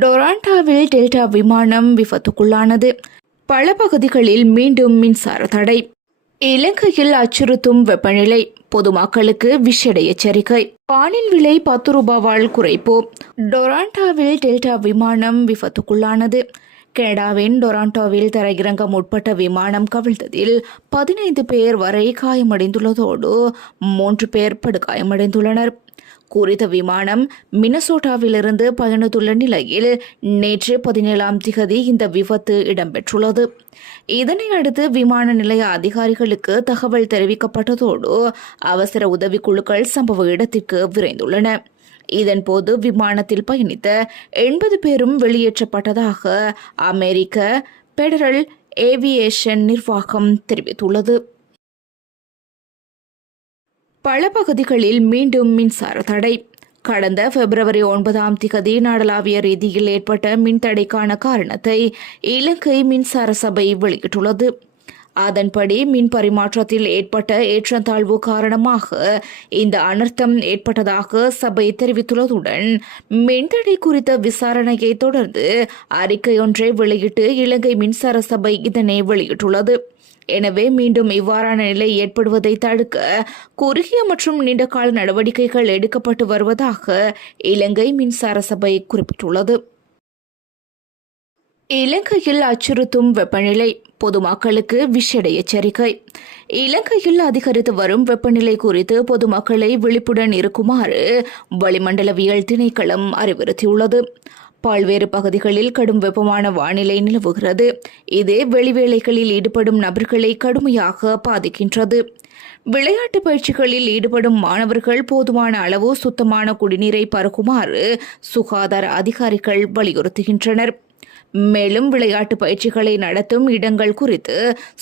டொராண்டாவில் delta விமானம் விபத்துக்குள்ளானது. பல பகுதிகளில் மீண்டும் மின்சார தடை. இலங்கையில் அச்சுறுத்தும் வெப்பநிலை. பொதுமக்களுக்கு விஷட எச்சரிக்கை. பானின் விலை பத்து ரூபாவால் குறைப்பு. டொராண்டாவில் டெல்டா விமானம் விபத்துக்குள்ளானது. கனடாவின் டொராண்டோவில் தரையிறங்க முற்பட்ட விமானம் கவிழ்ந்ததில் பதினைந்து பேர் வரை காயமடைந்துள்ளதோடு மூன்று பேர் படுகாயமடைந்துள்ளனர். குறித்த விமானம் மினசோட்டாவிலிருந்து பயணித்துள்ள நிலையில் நேற்று பதினேழாம் திகதி இந்த விபத்து இடம்பெற்றுள்ளது. இதனை அடுத்து விமான நிலைய அதிகாரிகளுக்கு தகவல் தெரிவிக்கப்பட்டதோடு அவசர உதவிக்குழுக்கள் சம்பவ இடத்திற்கு விரைந்துள்ளன. இதன்போது விமானத்தில் பயணித்த எண்பது பேரும் வெளியேற்றப்பட்டதாக அமெரிக்க பெடரல் ஏவியேஷன் நிர்வாகம் தெரிவித்துள்ளது. பல பகுதிகளில் மீண்டும் மின்சார தடை. கடந்த பிப்ரவரி ஒன்பதாம் திகதி நாடளாவிய ரீதியில் ஏற்பட்ட மின்தடைக்கான காரணத்தை இலங்கை மின்சார சபை வெளியிட்டுள்ளது. அதன்படி மின் பரிமாற்றத்தில் ஏற்பட்ட ஏற்றத்தாழ்வு காரணமாக இந்த அனர்த்தம் ஏற்பட்டதாக சபை தெரிவித்துள்ளதுடன் மின்தடை குறித்த விசாரணையை தொடர்ந்து அறிக்கை ஒன்றை வெளியிட்டு இலங்கை மின்சார சபை இதனை வெளியிட்டுள்ளது. எனவே மீண்டும் இவ்வாறான நிலை ஏற்படுவதை தடுக்க குறுகிய மற்றும் நீண்டகால நடவடிக்கைகள் எடுக்கப்பட்டு வருவதாக இலங்கை மின்சார சபை குறிப்பிட்டுள்ளது. இலங்கையில் அச்சுறுத்தும் வெப்பநிலை பொதுமக்களுக்கு விஷட எச்சரிக்கை. இலங்கையில் அதிகரித்து வரும் வெப்பநிலை குறித்து பொதுமக்களை விழிப்புடன் இருக்குமாறு வளிமண்டலவியல் திணைக்களம் அறிவுறுத்தியுள்ளது. பல்வேறு பகுதிகளில் கடும் வெப்பமான வானிலை நிலவுகிறது. இது வெளிவேளைகளில் ஈடுபடும் நபர்களை கடுமையாக பாதிக்கின்றது. விளையாட்டு பயிற்சிகளில் ஈடுபடும் மாணவர்கள் போதுமான அளவு சுத்தமான குடிநீரை பருகுமாறு சுகாதார அதிகாரிகள் வலியுறுத்துகின்றனர். மேலும் விளையாட்டு பயிற்சிகளை நடத்தும் இடங்கள் குறித்து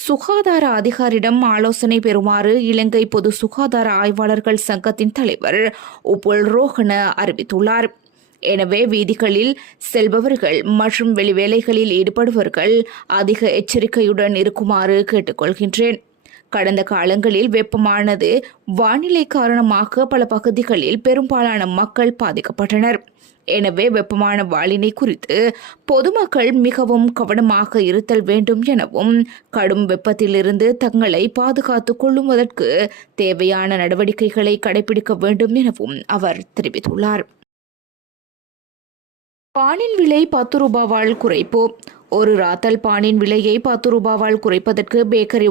சுகாதார அதிகாரிடம் ஆலோசனை பெறுமாறு இலங்கை பொது சுகாதார ஆய்வாளர்கள் சங்கத்தின் தலைவர் உப்புல் ரோஹன அறிவித்துள்ளார். எனவே வீதிகளில் செல்பவர்கள் மற்றும் வெளிவேலைகளில் ஈடுபடுபவர்கள் அதிக எச்சரிக்கையுடன் இருக்குமாறு கேட்டுக்கொள்கின்றேன். கடந்த காலங்களில் வெப்பமானது வானிலை காரணமாக பல பகுதிகளில் பெரும்பாலான மக்கள் பாதிக்கப்பட்டனர். எனவே வெப்பமான வாளினை குறித்து பொதுமக்கள் மிகவும் கவனமாக இருத்தல் வேண்டும் எனவும் கடும் வெப்பத்திலிருந்து தங்களை பாதுகாத்துக் கொள்ளுவதற்கு தேவையான நடவடிக்கைகளை கடைபிடிக்க வேண்டும் எனவும் அவர் தெரிவித்துள்ளார். பானின் விலை பத்து ரூபாவால் குறைப்பு. ஒரு ராத்தல் பானின் விலையை பத்து ரூபாவால் குறைப்பதற்கு பேக்கரி